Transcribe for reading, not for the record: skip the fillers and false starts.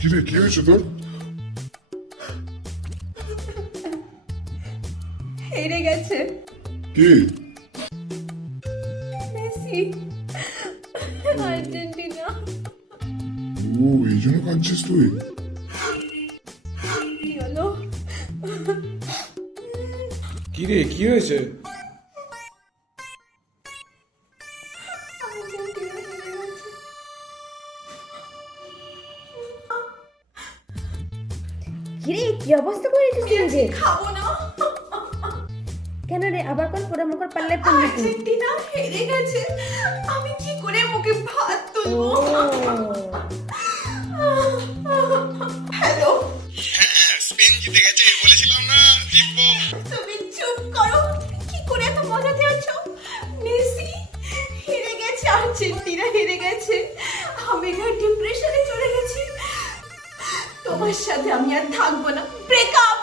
কিরে, কি হয়েছে তোর? হেরে গেছে কে? Messi, Argentina. ও, এই জন্য কাঁদছিস তুই? কি হলো? কিরে, কি হয়েছে? আর্জেন্টিনা হেরে গেছে। কিরে, কি অবস্থা করেছিস নিজে? খাবো না। কেন রে, আবার কোন পোড়ামাকড় পাল্লে পড়লি তুই? আর্জেন্টিনা হেরে গেছে, আমি কি করে মুখে ভাত ও, তুলবো? হ্যালো, স্পেন জিতে গেছে, বলেছিলাম না জিতবো। তুমি চুপ করো। কি করে এত মজাতে আছো? মেসি হেরে গেছে, আর্জেন্টিনা হেরে গেছে। আমি ডিপ্রেশনে চলে গেছি। তোমার সাথে আমি আর থাকবো না। ব্রেকআপ।